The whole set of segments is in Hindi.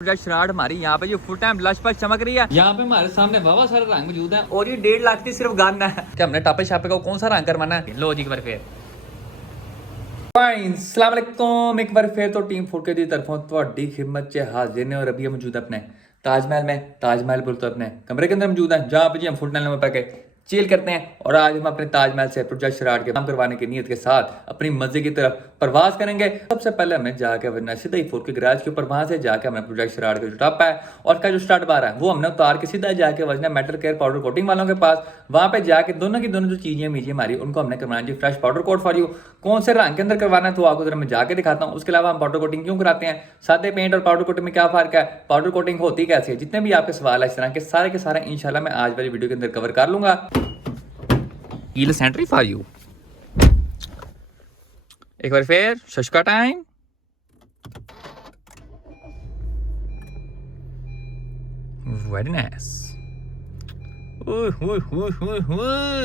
शराड हमारी यहाँ पे जो फुल टाइम लश पर चमक रही है। यहाँ पे हमारे सामने बहुत सारे रंग मौजूद हैं और ये 1.5 लाख की सिर्फ गन है कि हमने टापे शापे को कौन सा रंग करवाना है। लो जी एक बार फिर अस्सलाम वालेकुम, एक बार फिर तो टीम फुटके की तरफों ਤੁਹਾਡੀ खिदमत च हाजिर ने और अभी मौजूद अपने ताजमहल में, ताजमहल बोलते अपने कमरे के अंदर मौजूद है जहाँ पे जी हम फुटनल में पैके चिल करते हैं। और आज हम अपने ताजमहल से प्रोजेक्ट शराड के काम करवाने की नीयत के साथ अपनी मस्जिद की तरफ परवाज करेंगे। सबसे पहले हमें जाके वरना सीधा ही फुट के गैराज के ऊपर वहां से जाके हमें प्रोजेक्ट शराड का जो टप है और उसका जो स्टार्ट बार है वो हमने उतार के सीधा जाके वजना मेटल केयर पाउडर कोटिंग वालों के पास वहां पे जाके दोनों की दोनों जो चीजें मीजिए हमारी उनको हमने करवाना जी fresh powder coat for you. कौन से रंग के अंदर करवाना है तो आपको जरा मैं जाके दिखाता हूँ। उसके अलावा हम पाउडर कोटिंग क्यों कराते हैं, सादे पेंट और पाउडर कोटिंग में क्या फर्क है, पाउडर कोटिंग होती कैसे है, जितने भी आपके सवाल है इस तरह के सारे इंशाल्लाह मैं आज वाली वीडियो के अंदर कवर कर लूंगा। हील सेंट्री फॉर यू। एक बार फिर शशका टाइम। Very nice.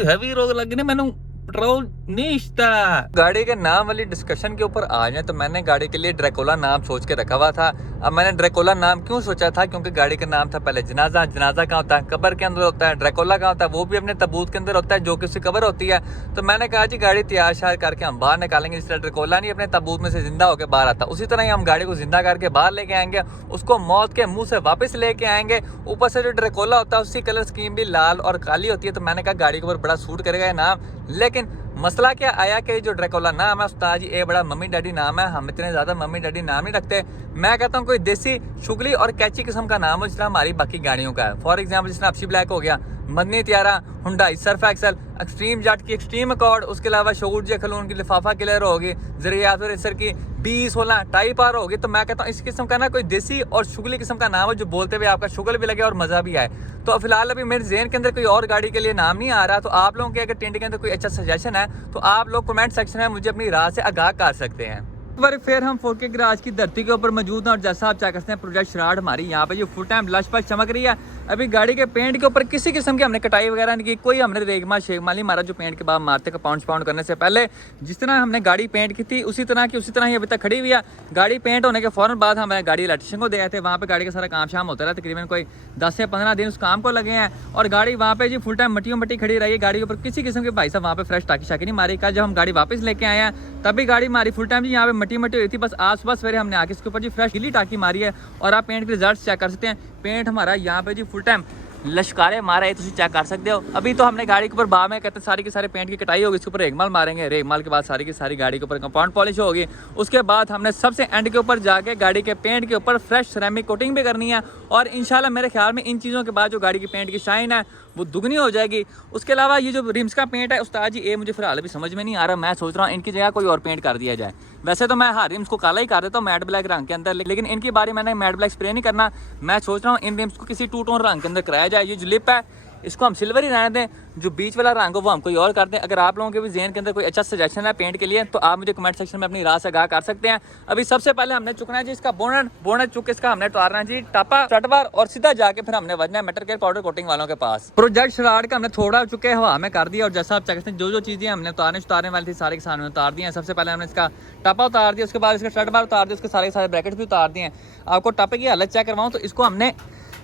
हैवी रोग लगने मैंने पेट्रोल नहीं इश्ता। गाड़ी के नाम वाली डिस्कशन के ऊपर आ जाए तो मैंने गाड़ी के लिए ड्रैकुला नाम सोच के रखा हुआ था। अब मैंने ड्रैकुला नाम क्यों सोचा था, क्योंकि गाड़ी का नाम था पहले जनाजा। जनाजा कहाँ होता है, कब्र के अंदर होता है। ड्रैकुला कहाँ होता है, वो भी अपने तबूत के अंदर होता है जो कि उसकी कब्र होती है। तो मैंने कहा जी गाड़ी तैयार शार करके हम बाहर निकालेंगे। जिस तरह ड्रैकुला नहीं अपने तबूत में से जिंदा होकर बाहर आता, उसी तरह ही हम गाड़ी को जिंदा करके बाहर लेके आएंगे, उसको मौत के मुंह से वापस लेके आएंगे। ऊपर से जो ड्रैकुला होता है उसकी कलर स्कीम भी लाल और काली होती है। तो मैंने कहा गाड़ी के ऊपर बड़ा सूट करेगा ये नाम। लेकिन मसला क्या आया कि जो ड्रैकुला नाम है उस्ताद जी ये बड़ा मम्मी डैडी नाम है। हम इतने ज्यादा मम्मी डैडी नाम नहीं रखते। मैं कहता हूँ कोई देसी शुगली और कैची किस्म का नाम हो जिस तरह हमारी बाकी गाड़ियों का है। फॉर एग्जाम्पल जिस तरह अपशी ब्लैक हो गया, मदनी त्यारा, हुंडई सर्फ एक्सल, एक्सट्रीम जट की एक्सट्रीम अकॉर्ड, उसके अलावा शगुर जे खलून की लिफाफा किलर होगी, जरिया रेसर की 20-16 टाइप आर होगी। तो मैं कहता हूँ इस किस्म का ना कोई देसी और शुगली किस्म का नाम है जो बोलते हुए आपका शुगल भी लगे और मजा भी आए। तो फिलहाल अभी मेरे ज़हन के अंदर कोई और गाड़ी के लिए नाम नहीं आ रहा। तो आप लोगों के अगर टेंट के अंदर कोई अच्छा सजेशन है तो आप लोग कमेंट सेक्शन में मुझे अपनी राय से आगाह कर सकते हैं। एक बार फिर हम फोर्ट के गराज की धरती के ऊपर मौजूद हैं और जैसा आप चेक करते हैं प्रोजेक्ट शराड हमारी यहाँ पे जो फुल टाइम लश पर चमक रही है। अभी गाड़ी के पेंट के ऊपर किसी किस्म की हमने कटाई वगैरह नहीं की, कोई हमने रेगमाल शेगमाल नहीं मारा। जो पेंट के बाद मारते का पाउंड करने से पहले जिस तरह हमने गाड़ी पेंट की थी उसी तरह ही अभी तक खड़ी हुई है। गाड़ी पेंट होने के फौरन बाद हमें गाड़ी इलेक्ट्रिशियन को दे गए थे। वहाँ पे गाड़ी का सारा काम शाम होता रहा, तकरीबन कोई 10 से 15 दिन उस काम को लगे हैं। और गाड़ी वहाँ पे जी फुल टाइम मट्टी खड़ी रही है। गाड़ी के ऊपर किसी किस्म के भाई साहब वहाँ पे फ्रेश टाकी शाकी नहीं मारी। कल जब हम गाड़ी वापस लेके आए हैं तभी गाड़ी मारी फुल टाइम जी यहाँ पे मट्टी हुई थी। बस आज सुबह सवेरे हमने आके इसके ऊपर जी फ्रेश गीली टाकी मारी है। और आप पेंट के रिजल्ट चेक कर सकते हैं। पेंट हमारा यहाँ पे जी फुल टाइम लश्कारे मारा है, तुम चेक कर सकते हो। अभी तो हमने गाड़ी के ऊपर बाद में कहते हैं सारी के सारे पेंट की कटाई होगी, इसके ऊपर रेगमाल मारेंगे। रेगमाल के बाद सारी की सारी गाड़ी के ऊपर कंपाउंड पॉलिश होगी। उसके बाद हमने सबसे एंड के ऊपर जाके गाड़ी के पेंट के ऊपर फ्रेश सिरेमिक कोटिंग भी करनी है। और इंशाल्लाह मेरे ख्याल में इन चीज़ों के बाद जो गाड़ी की पेंट की शाइन है वो दुगनी हो जाएगी। उसके अलावा ये जो रिम्स का पेंट है उस्ताद जी ये मुझे फिलहाल अभी समझ में नहीं आ रहा। मैं सोच रहा हूँ इनकी जगह कोई और पेंट कर दिया जाए। वैसे तो मैं हर रिम्स को काला ही कर देता हूँ मैट ब्लैक रंग के अंदर, लेकिन इनकी बारी मैंने मैट ब्लैक स्प्रे नहीं करना। मैं सोच रहा हूँ इन रिम्स को किसी टू टोन रंग के अंदर कराया जाए। ये जो लिप है इसको हम सिल्वर ही रहने दें, जो बीच वाला रंग हो वो हम कोई और कर दें। अगर आप लोगों के भी ज़हन के अंदर कोई अच्छा सजेशन है पेंट के लिए तो आप मुझे कमेंट सेक्शन में अपनी राय से आगाह कर सकते हैं। अभी सबसे पहले हमने चुकना है जी इसका बोनट चुक इसका हमने उतारना है जी टापा स्टटबार और सीधा जाके फिर हमने वजना है मेटल केयर पाउडर कोटिंग वालों के पास। प्रोजेक्ट शराड का हमने थोड़ा चुके हवा में कर दिया और जैसा आप चेक जो चीज़ें हमने उतारने वाली थी सारे के सामने उतार दिए हैं। सबसे पहले हमने इसका टापा उतार दिया, उसके बाद इसका स्टटबार उतार दिया, उसके सारे ब्रैकेट भी उतार दिए हैं। आपको टापे की हालत चेक करवाऊँ तो इसको हमने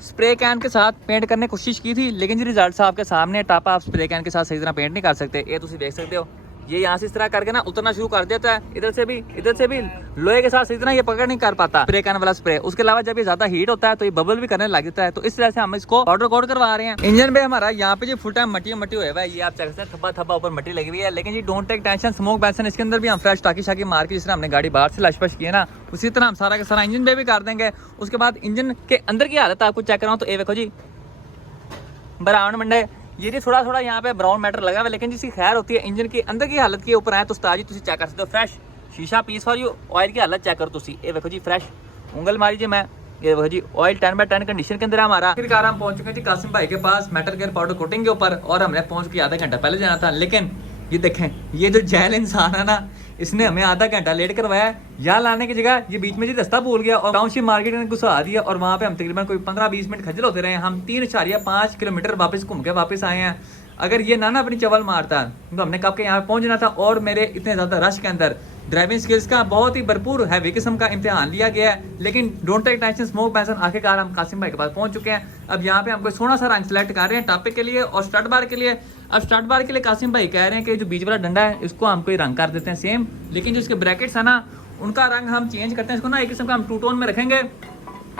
स्प्रे कैन के साथ पेंट करने की कोशिश की थी, लेकिन जी रिजल्ट आपके सामने। टापा आप स्प्रे कैन के साथ सही तरह पेंट नहीं कर सकते। ये तुम देख सकते हो ये यहाँ से इस तरह करके ना उतरना शुरू कर देता है। इधर से भी लोहे के साथ सही तरह ये पकड़ नहीं कर पाता स्प्रे कैन वाला स्प्रे। उसके अलावा जब ये ज्यादा हीट होता है तो ये बबल भी करने लग जाता है। तो इस तरह से हम इसको पाउडर कोट करवा रहे हैं। इंजन पे हमारा यहाँ पे जो फुल टाइम मट्टी हुआ है, ये आप चेक सकते हैं थब्बा ऊपर मट्टी लगी हुई है। लेकिन जी don't take tension, smoke Benson इसके अंदर भी हम फ्रेश टाकी शाकी मार के जिस तरह हमने गाड़ी बाहर से लशपश की है ना उसी तरह हम सारा का सारा इंजन पे भी कर देंगे। उसके बाद इंजन के अंदर की हालत आपको चेक कराऊँ तो ये देखो जी ब्राउन मंडे ये जी थोड़ा यहाँ पे ब्राउन मैटर लगा हुआ है, लेकिन जिसकी खैर होती है इंजन के अंदर की हालत के ऊपर आए तो उस्ताद जी तुम चेक कर सकते हो। फ्रेश शीशा पीस फॉर यू, ऑयल की हालत चेक करो तुम। ये देखो जी फ्रेश उंगल मारी जी मैं, ये देखो जी ऑयल 10/10 कंडीशन के अंदर हमारा। आखिरकार हम पहुंच चुके हैं जी कासिम भाई के पास मेटल केयर पाउडर कोटिंग के ऊपर और हमने पहुंच के आधा घंटा पहले जाना था। लेकिन ये देखें ये जो जैल इंसान है ना इसने हमें आधा घंटा लेट करवाया। यहाँ लाने की जगह ये बीच में जी रास्ता भूल गया और टाउनशिप मार्केट ने घुसा दिया और वहाँ पे हम तकरीबन कोई 15-20 मिनट खजल होते रहे। हम 3.5 किलोमीटर वापस घूम के वापस आए हैं। अगर ये ना अपनी चवल मारता तो हमने कब के यहाँ पहुँचना था। और मेरे इतने ज़्यादा रश के अंदर ड्राइविंग स्किल्स का बहुत ही भरपूर हैवी किस्म का इम्तिहान लिया गया है, लेकिन डोंट टेक टेंशन स्मोक पैसन। आखिरकार हम कासिम भाई के पास पहुंच चुके हैं। अब यहाँ पे हमको सोना सा रंग सेलेक्ट कर रहे हैं टॉपिक के लिए और स्टड बार के लिए। अब स्टड बार के लिए कासिम भाई कह रहे हैं कि जो बीच वाला डंडा है इसको हमको रंग कर देते हैं सेम, लेकिन जो इसके ब्रैकेट्स है ना उनका रंग हम चेंज करते हैं। इसको ना एक किस्म का हम टू टोन में रखेंगे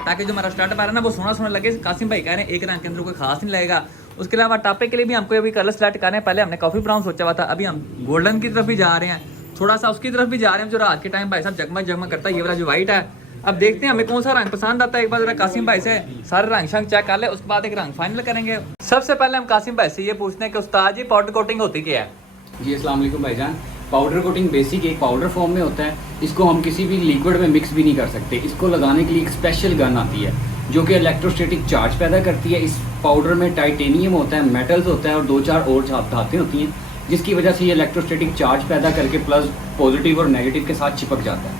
ताकि जो हमारा स्टड बार है ना वो सोना सोना लगे। कासिम भाई कह रहे हैं एक रंग के अंदर कोई खास नहीं लगेगा। उसके अलावा टॉपिक के लिए भी हमको अभी कलर सेलेक्ट करने हैं। पहले हमने कॉफी ब्राउन सोचा हुआ था, अभी हम गोल्डन की तरफ भी जा रहे हैं, थोड़ा सा उसकी तरफ भी जा रहे हैं जो रात के टाइम भाई साहब जगमग जगमग करता है। ये वाला जो वाइट है, अब देखते हैं हमें कौन सा रंग पसंद आता है। एक बार जरा कासिम भाई से सारे रंग शंग चेक कर ले, उसके बाद एक रंग फाइनल करेंगे। सबसे पहले हम कासिम भाई से ये पूछते हैं कि उस्ताद जी पाउडर कोटिंग होती क्या है? जी अस्सलाम वालेकुम भाईजान। पाउडर कोटिंग बेसिक एक पाउडर फॉर्म में होता है। इसको हम किसी भी लिक्विड में मिक्स भी नहीं कर सकते। इसको लगाने के लिए एक स्पेशल गन आती है जो कि इलेक्ट्रोस्टैटिक चार्ज पैदा करती है। इस पाउडर में टाइटेनियम होता है, मेटल्स होता है और 2-4 और धातें होती हैं, जिसकी वजह से ये इलेक्ट्रोस्टैटिक चार्ज पैदा करके प्लस पॉजिटिव और नेगेटिव के साथ चिपक जाता है।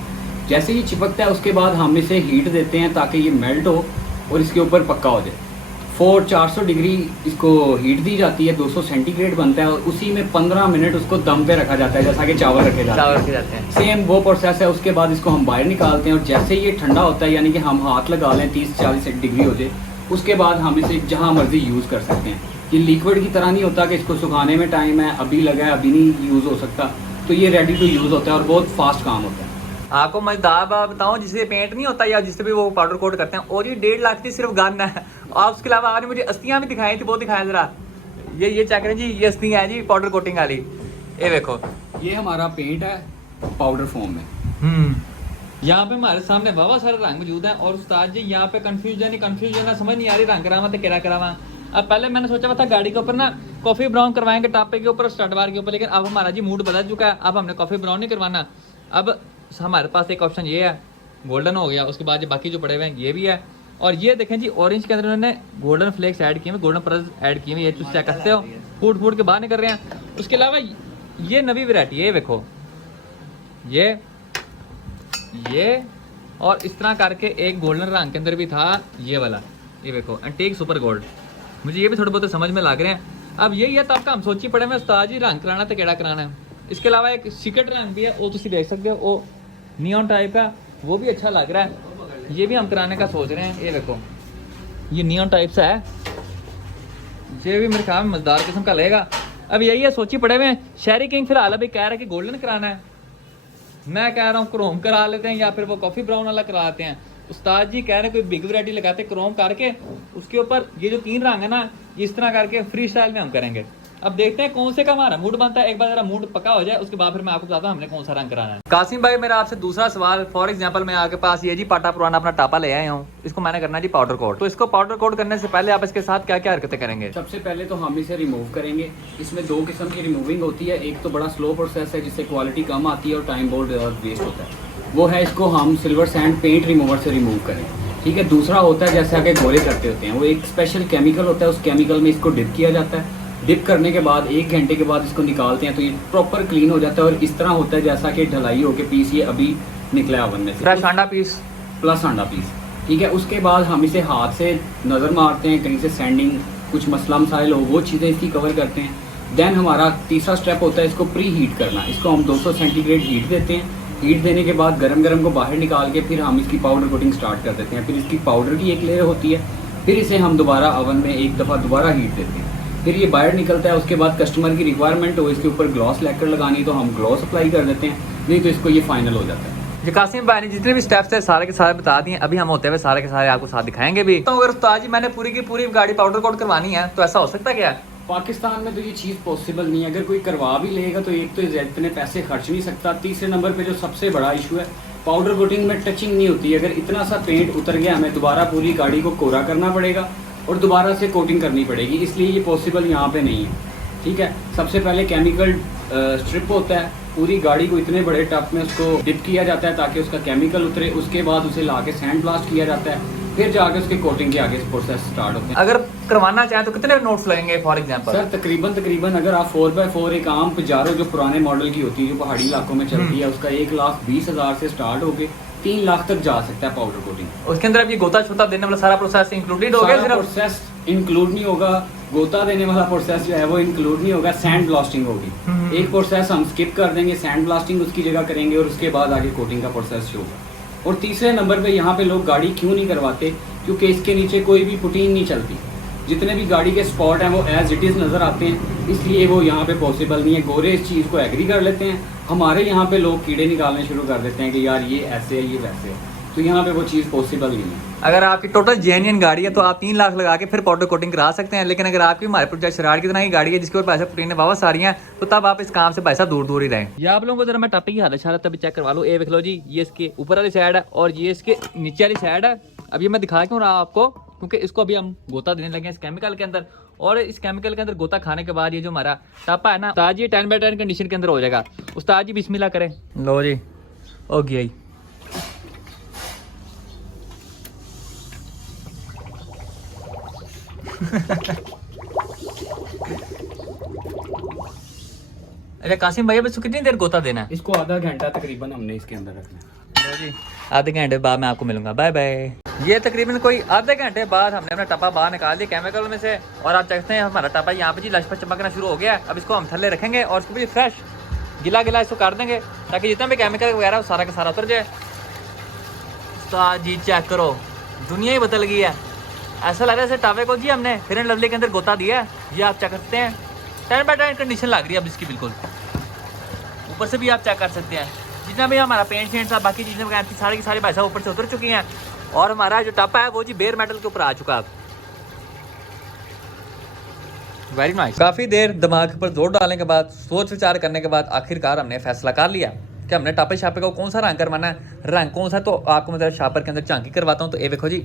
जैसे ये चिपकता है उसके बाद हम इसे हीट देते हैं ताकि ये मेल्ट हो और इसके ऊपर पक्का हो जाए। 400 डिग्री इसको हीट दी जाती है, 200 सेंटीग्रेड बनता है और उसी में 15 मिनट उसको दम पे रखा जाता है जैसा कि चावल रखे जाते हैं। सेम वो प्रोसेस है। उसके बाद इसको हम बाहर निकालते हैं और जैसे ये ठंडा होता है यानी कि हम हाथ लगा लें 30-40 डिग्री हो जाए, उसके बाद हम इसे जहाँ मर्जी यूज़ कर सकते हैं। ये लिक्विड की तरह नहीं होता कि इसको सुखाने में टाइम है, अभी लगा है अभी नहीं यूज़ हो सकता। तो ये रेडी टू यूज़ होता है और बहुत फास्ट काम होता है। आपको मजेदार बात बताऊं, जिससे पेंट नहीं होता या जिससे भी वो पाउडर कोट करते हैं, और ये 1.5 लाख की सिर्फ गन है। और उसके अलावा आपने मुझे अस्तियां भी दिखाई थी, वो दिखाया जरा। ये चेक करें जी, ये अस्तियां है जी पाउडर कोटिंग वाली। ये देखो, ये हमारा पेंट है पाउडर फॉर्म में। यहाँ पे हमारे सामने बहुत सारे रंग मौजूद हैं और उस्ताद जी यहाँ पे कंफ्यूजन है, समझ नहीं आ रही रंग करावा तो क्या करावा। अब पहले मैंने सोचा हुआ था गाड़ी के ऊपर ना कॉफी ब्राउन करवाएंगे टापे के ऊपर, स्टड बार के ऊपर, लेकिन अब हमारा जी मूड बदल चुका है। अब हमने कॉफी ब्राउन नहीं करवाना। अब हमारे पास एक ऑप्शन ये है, गोल्डन हो गया। उसके बाद जो बाकी जो पड़े हुए हैं ये भी है। और ये देखें जी, ऑरेंज के अंदर उन्होंने गोल्डन फ्लेक्स ऐड किए हैं, गोल्डन परल्स ऐड किए हैं। ये चेक करते हो, फूट के बाहर निकल रहे हैं। उसके अलावा ये नवी वैरायटी है, देखो ये और इस तरह करके एक गोल्डन रंग के अंदर भी था ये वाला, ये देखो एंटीक सुपर गोल्ड। मुझे ये भी थोड़े बहुत समझ में लग रहे हैं। अब यही है तो आपका हम सोची पड़े में उस्ताद जी रंग कराना तो केड़ा कराना है। इसके अलावा एक सीक्रेट रंग भी है, वो तुम देख सकते हो, वो नियॉन टाइप का, वो भी अच्छा लग रहा है। ये भी हम कराने का सोच रहे हैं। ये देखो ये नियॉन टाइप सा है, ये भी मेरे ख्याल में मजेदार किस्म का लगेगा। अब यही है, सोची पड़े में। शहरी किंग फिलहाल अभी कह रहा है कि गोल्डन कराना है, मैं कह रहा हूँ क्रोम करा लेते हैं या फिर वो कॉफी ब्राउन वाला कराते हैं। उस्ताद जी कह रहे हैं कोई बिग वैरायटी लगाते क्रोम करके, उसके ऊपर ये जो 3 रंग है ना इस तरह करके फ्री स्टाइल में हम करेंगे। अब देखते हैं कौन से का हमारा मूड बनता है। एक बार जरा मूड पक्का हो जाए उसके बाद फिर मैं आपको बताता हूँ हमने कौन सा रंग कराना है। कासिम भाई मेरा आपसे दूसरा सवाल, फॉर एग्जांपल मैं आपके पास ये जी पाटा पुराना अपना टापा ले आया हूँ, इसको मैंने करना है जी पाउडर कोट। तो इसको पाउडर कोट करने से पहले आप इसके साथ क्या क्या हरकतें करेंगे? सबसे पहले तो हम इसे रिमूव करेंगे। इसमें 2 किस्म की रिमूविंग होती है। एक तो बड़ा स्लो प्रोसेस है जिससे क्वालिटी कम आती है और टाइम बहुत वेस्ट होता है, वो है इसको हम सिल्वर सैंड पेंट रिमूवर से रिमूव करें। ठीक है। दूसरा होता है जैसे आगे गोले करते होते हैं, वो एक स्पेशल केमिकल होता है, उस केमिकल में इसको डिप किया जाता है। डिप करने के बाद 1 घंटे के बाद इसको निकालते हैं तो ये प्रॉपर क्लीन हो जाता है और इस तरह होता है जैसा कि ढलाई होकर पीस ये अभी निकला ओवन में से, फ्रेश अंडा पीस प्लस अंडा पीस। ठीक है। उसके बाद हम इसे हाथ से नज़र मारते हैं, कहीं से सैंडिंग कुछ मसला मसाइल हो वो चीज़ें इसकी कवर करते हैं। देन हमारा तीसरा स्टेप होता है इसको प्री हीट करना। इसको हम 200 सेंटीग्रेड हीट देते हैं। हीट देने के बाद गरम को बाहर निकाल के फिर हम इसकी पाउडर कोटिंग स्टार्ट कर देते हैं। फिर इसकी पाउडर की एक लेयर होती है, फिर इसे हम दोबारा ओवन में एक दफ़ा दोबारा हीट देते हैं, फिर ये बाहर निकलता है। उसके बाद कस्टमर की रिक्वायरमेंट हो इसके ऊपर ग्लॉस लैकर लगानी तो हम ग्लॉस अप्लाई कर देते हैं, नहीं तो इसको ये फाइनल हो जाता है। जी कासिम भाई ने जितने भी स्टेप्स थे सारे के सारे बता दिए, अभी हम होते हुए सारे के सारे आपको साथ दिखाएंगे भी। तो अगर उस्ताद जी मैंने पूरी की पूरी गाड़ी पाउडर कोट करवानी है तो ऐसा हो सकता क्या है? पाकिस्तान में तो ये चीज़ पॉसिबल नहीं है। अगर कोई करवा भी लेगा तो एक तो इतने पैसे खर्च नहीं सकता। तीसरे नंबर पे जो सबसे बड़ा इशू है पाउडर कोटिंग में टचिंग नहीं होती। अगर इतना सा पेंट उतर गया हमें दोबारा पूरी गाड़ी को कोरा करना पड़ेगा और दोबारा से कोटिंग करनी पड़ेगी, इसलिए ये पॉसिबल यहाँ पे नहीं है। ठीक है। सबसे पहले केमिकल स्ट्रिप होता है, पूरी गाड़ी को इतने बड़े टब में उसको डिप किया जाता है ताकि उसका केमिकल उतरे। उसके बाद उसे ला के सैंड ब्लास्ट किया जाता है, फिर जाके उसके कोटिंग के आगे प्रोसेस स्टार्ट होते हैं। अगर करवाना चाहे तो कितने नोट्स लगेंगे फॉर एग्जांपल? सर तकरीबन अगर आप 4x4 एक आम पिजारो जो पुराने मॉडल की होती है जो पहाड़ी इलाकों में चलती है उसका 1,20,000 से स्टार्ट होके 3 लाख तक जा सकता है पाउडर कोटिंग। उसके अंदर अब ये गोता छोता देने वाला सारा प्रोसेस इंक्लूडेड हो गया? सारा प्रोसेस इंक्लूड नहीं होगा। गोता देने वाला प्रोसेस जो है वो इंक्लूड नहीं होगा, सैंड ब्लास्टिंग होगी। एक प्रोसेस हम स्किप कर देंगे, सैंड ब्लास्टिंग उसकी जगह करेंगे और उसके बाद आगे कोटिंग का प्रोसेस होगा। और तीसरे नंबर पे यहाँ पे लोग गाड़ी क्यों नहीं करवाते, क्योंकि इसके नीचे कोई भी पुटीन नहीं चलती। जितने भी गाड़ी के स्पॉट हैं वो एज इट इज़ नज़र आते हैं, इसलिए वो यहाँ पे पॉसिबल नहीं है। गोरे इस चीज़ को एग्री कर लेते हैं, हमारे यहाँ पे लोग कीड़े निकालने शुरू कर देते हैं कि यार ये ऐसे है, ये वैसे है, तो यहाँ पे वो चीज़ पॉसिबल नहीं है। अगर आपकी टोटल जेन्युइन गाड़ी है तो आप 3 लाख लगा के फिर पाउडर कोटिंग करा सकते हैं, लेकिन अगर आपकी हमारे प्रोजेक्ट शरार की तरह की गाड़ी है जिसके ऊपर पैसा पुटीन वापस आ रही हैं, तो तब आप इस काम से पैसा दूर दूर ही रहें। ये आप लोगों को जरा मैं टॉपिक की हालत शालत तभी चेक करवा लूँ। ये देख लो जी, ये इसके ऊपर वाली साइड है और ये इसके नीचे वाली साइड है। अब ये मैं दिखा क्यों रहा आपको, क्योंकि इसको अभी हम गोता देने लगे हैं इस केमिकल के अंदर, और इस केमिकल के अंदर गोता खाने के बाद ये जो हमारा टापा है ना, उस्ताद, ये 10/10 कंडीशन के अंदर हो जाएगा। उस्ताद जी बिस्मिल्लाह करें। लो जी, हो गया ही। अरे कासिम भैया बस कितनी देर गोता देना है? इसको आधा घंटा तकरीबन हमने इसके अंदर रखना है। जी, आधे घंटे बाद मैं आपको मिलूंगा, बाय बाय। ये तकरीबन कोई आधे घंटे बाद हमने अपना टपा बाहर निकाल दिया केमिकल में से, और आप देखते हैं हमारा टपा यहाँ पे जी लशपथ चमकना शुरू हो गया है। अब इसको हम थल्ले रखेंगे और इसको भी फ्रेश गिला गिला इसको कर देंगे ताकि जितना भी केमिकल वगैरह वो सारा का सारा उतर जाए। उस्ताद जी चेक करो, दुनिया ही बदल गई है। ऐसा लग रहा है जैसे टावे को जी हमने फेयर एंड लवली के अंदर गोता दिया है। ये आप चेक करते हैं, 10/10 कंडीशन लग रही है अब इसकी बिल्कुल। ऊपर से भी आप चेक कर सकते हैं, जितना भी हमारा पेंट शेंट था, बाकी चीज़ें वगैरह थी, सारी की सारी पैसा ऊपर से उतर चुकी हैं, और हमारा जो टपा है वो जी बेयर मेटल के ऊपर आ चुका है। Very nice. काफ़ी देर दिमाग पर जोर डालने के बाद, सोच विचार करने के बाद आखिरकार हमने फैसला कर लिया कि हमने टापे शापे को कौन सा रंग करवाना है। रंग कौन सा, तो आपको मैं शापर के अंदर झांकी करवाता हूँ। तो ये देखो जी,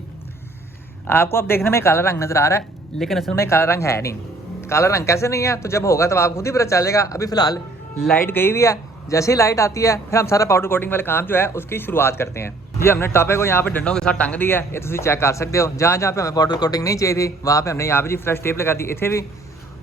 आपको अब देखने में काला रंग नजर आ रहा है, लेकिन असल में काला रंग है नहीं। काला रंग कैसे नहीं है, तो जब होगा तब आप खुद ही पता चलेगा। अभी फिलहाल लाइट गई हुई है, जैसे ही लाइट आती है फिर हम सारा पाउडर कोटिंग वाले काम जो है उसकी शुरुआत करते हैं। ये हमने टापे को यहाँ पे डंडों के साथ टांग दिया है, ये तुम चेक कर सकते हो। जहाँ जहाँ पे हमें पाउडर कोटिंग नहीं चाहिए थी वहाँ पे हमने यहाँ पे जी फ्रेश टेप लगा दी, इथे भी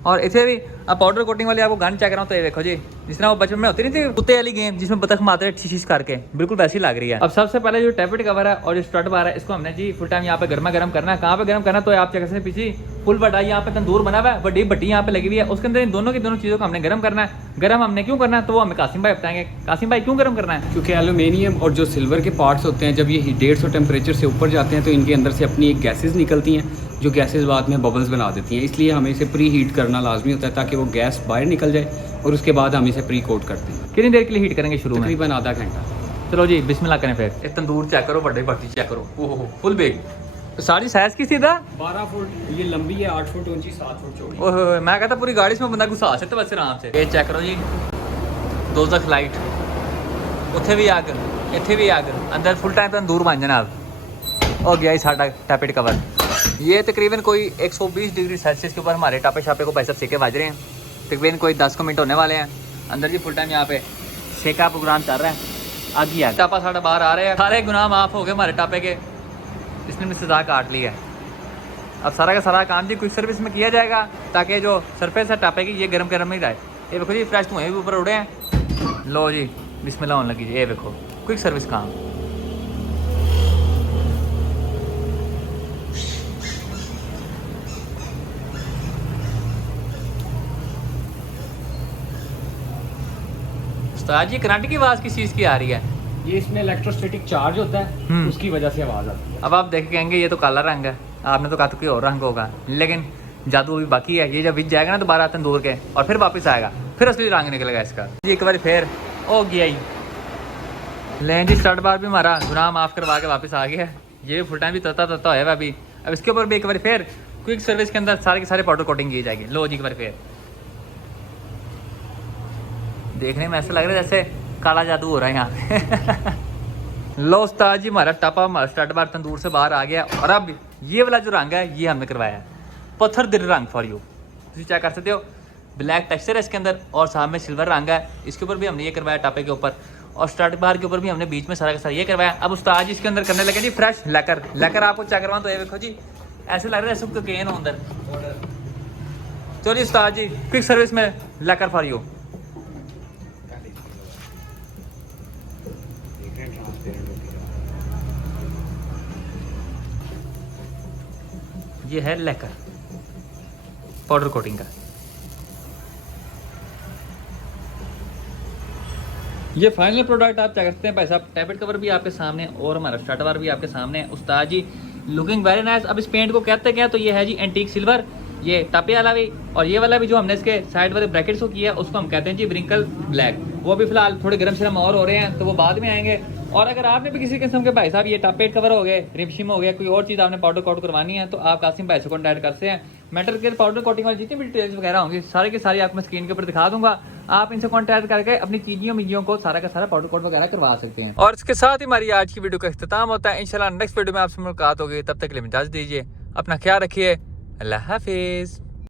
और इथे भी। अब पाउडर कोटिंग वाली आपको गन चेक कर रहा हूँ, तो ये देखो जी, जिस तरह वो बचपन में होती नहीं थी कुत्ते वाली गेम जिसमें बतख मारते हैं शीश करके, बिल्कुल वैसी लग रही है। अब सबसे पहले जो टैपेट कवर है और जो स्ट्रट बार है, इसको हमने जी फुल टाइम यहाँ पे गर्मा गर्म करना है। कहाँ पे गर्म करना है, तो आप चेक कर सकते हैं पीछे फुल बड़ा यहाँ पे तंदूर बना हुआ है, बड़ी भट्टी यहाँ पे लगी हुई है, उसके अंदर इन दोनों की दोनों चीज़ों को हमने गर्म करना है। गर्म हमने क्यों करना है, तो वो हमें कासिम भाई बताएंगे। कासिम भाई क्यों गर्म करना है? क्योंकि एल्यूमिनियम और जो सिल्वर के पार्ट्स होते हैं, जब ये 150 टेम्परेचर से ऊपर जाते हैं तो इनके अंदर से अपनी एक गैसेज निकलती हैं, जो गैसेज बाद में बबल्स बना देती हैं। इसलिए हमें इसे प्री हीट करना लाजमी होता है ताकि वो गैस बाहर निकल जाए, और उसके बाद हम इसे प्री कोट करते हैं। कितनी देर के लिए हीट करेंगे शुरू में? तकरीबन आधा घंटा। चलो जी बिस्मिल्लाह करें फिर। एक तंदूर चेक करो, बड़ी भट्टी चेक करो, ओहो फुल बेक। सारी साइज की सीधा 12 फुट ये लंबी है, 8 फुट ऊंची, 7 फुट चौड़ी। ओहो, मैं कहता पूरी गाड़ी इसमें बंदा घुसा सकता बस आराम से। ये चेक करो जी, दोज़ख लाइट, उत्थे भी अग, इत्थे भी अग, अंदर फुल टाइम तंदूर बन जाना। हो गया साडा टैपेट कवर। ये तकरीबन कोई 120 डिग्री सेल्सियस के ऊपर हमारे टापे शापे को पैसा सेके बज रहे हैं। तकरीबन कोई 10 मिनट होने वाले हैं। अंदर जी फुल टाइम यहाँ पे सेका प्रोग्राम चल रहा है। आ गया टापा साढ़ा बाहर आ रहे हैं, सारे गुनाह माफ़ हो गए हमारे टापे के, इसने भी सजा काट ली है। अब सारा का सारा काम जी क्विक सर्विस में किया जाएगा ताकि जो सरफेस है टापे की ये गर्म गर्म नहीं रहे। ये देखो जी फ्रेश धुएँ भी ऊपर उड़े हैं। लो जी बिस्मिल्लाह होने लगी जी, ये देखो क्विक सर्विस काम। उस्ताद जी कराटे की आवाज़ किस चीज़ की आ रही है? ये इसमें इलेक्ट्रोस्टैटिक चार्ज होता है, उसकी वजह से आवाज़ आती है। अब आप देख कहेंगे ये तो काला रंग है, आपने तो कहा तो कोई और रंग होगा, लेकिन जादू अभी बाकी है। ये जब बिज जाएगा ना दोबारा तंदूर के और फिर वापस आएगा, फिर असली रंग निकलेगा इसका। जी एक बार फिर हो गया ही। लें जी स्टार्ट बार भी हमारा गुनाह माफ़ करवा के वापस आ गया। ये भी फुल टाइम भी तता तता है अभी। अब इसके ऊपर भी एक बार फिर क्विक सर्विस के अंदर सारे के सारे पाउडर कोटिंग की जाएगी। लो जी एक बार फिर। देखने में ऐसा लग रहा है जैसे काला जादू हो रहा है यहाँ पे। लो उस्ताद जी हमारा टापा हमारा स्टार्ट बार तंदूर से बाहर आ गया, और अब ये वाला जो रंग है ये हमने करवाया है पत्थर दिल रंग फॉर यू। तुम चेक कर सकते हो, ब्लैक टेक्सचर है इसके अंदर और सामने सिल्वर रंग है। इसके ऊपर भी हमने ये करवाया टापे के ऊपर, और स्टार्ट बार के ऊपर भी हमने बीच में सारा का सारा ये करवाया। अब उस्ताद जी इसके अंदर करने लगे जी फ्रेश लेकर। लेकर आपको चेक करवाऊँ तो ये देखो जी, ऐसे लग रहा है जैसे कोकेन हो अंदर। चलो जी उस्ताद जी क्विक सर्विस में लेकर फॉर यू। ये है लेकर। पाउडर कोटिंग का। ये फाइनल प्रोडक्ट आप चेक करते हैं भाई साहब। टैबलेट कवर भी आपके सामने और हमारा स्टार्टर बार भी आपके सामने है। उस्ताद जी लुकिंग वेरी नाइस। अब इस पेंट को कहते क्या, तो ये है जी एंटीक सिल्वर, ये टापे वाला भी, और ये वाला भी जो हमने इसके साइड वाले ब्रैकेट्स को किया है उसको हम कहते हैं जी ब्रिंकल ब्लैक। वो भी फिलहाल थोड़े गर्म शर्म और हो रहे हैं तो वो बाद में आएंगे। और अगर आपने भी किसी किस्म के भाई साहब ये टापेट कवर हो गए, रिमशिम हो गया, कोई और चीज़ आपने पाउडर कोट करवानी है तो आप कासिम भाई से कॉन्टैक्ट करते हैं। मेटल केयर पाउडर कोटिंग वाली जितनी भी डिटेल्स वगैरह होंगी सारे के सारी आपको मैं स्क्रीन के ऊपर दिखा दूंगा। आप इनसे कॉन्टैक्ट करके अपनी चीजियों को सारा का सारा पाउडर कोट वगैरह करवा सकते हैं। और इसके साथ ही हमारी आज की वीडियो का इख्तिताम होता है। इंशाल्लाह नेक्स्ट वीडियो में आपसे मुलाकात होगी, तब तक के लिए इजाज़त दीजिए, अपना ख्याल रखिए, अल्लाह हाफिज़।